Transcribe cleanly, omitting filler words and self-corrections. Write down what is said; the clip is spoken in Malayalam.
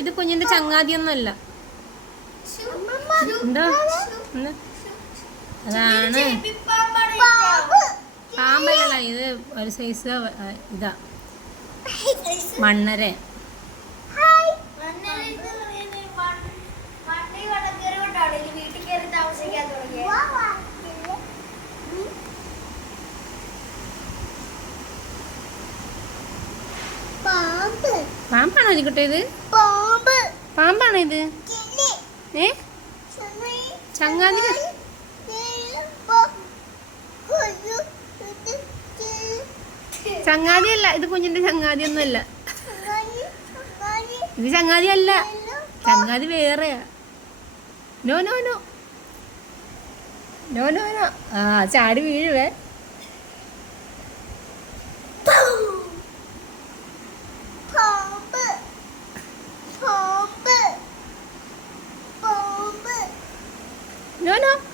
ഇത് കുഞ്ഞിന്റെ ചങ്ങാതിയൊന്നുമല്ല. എന്താ അതാണ് പാമ്പല്ല, ഇത് ഒരു സൈസ് ഇതാ മണ്ണരെ. പാമ്പാണോ ഇരിക്കട്ടെ? ഇത് പാമ്പാണോ ഇത്? ചങ്ങാതി ചങ്ങാതിയല്ല, ഇത് കുഞ്ഞിന്റെ ചങ്ങാതിയൊന്നുമല്ല. ഇത് ചങ്ങാതി അല്ല, ചങ്ങാതി വേറെയാ. No no no no no no. ആ ചാടി വീഴുവേ. No, no.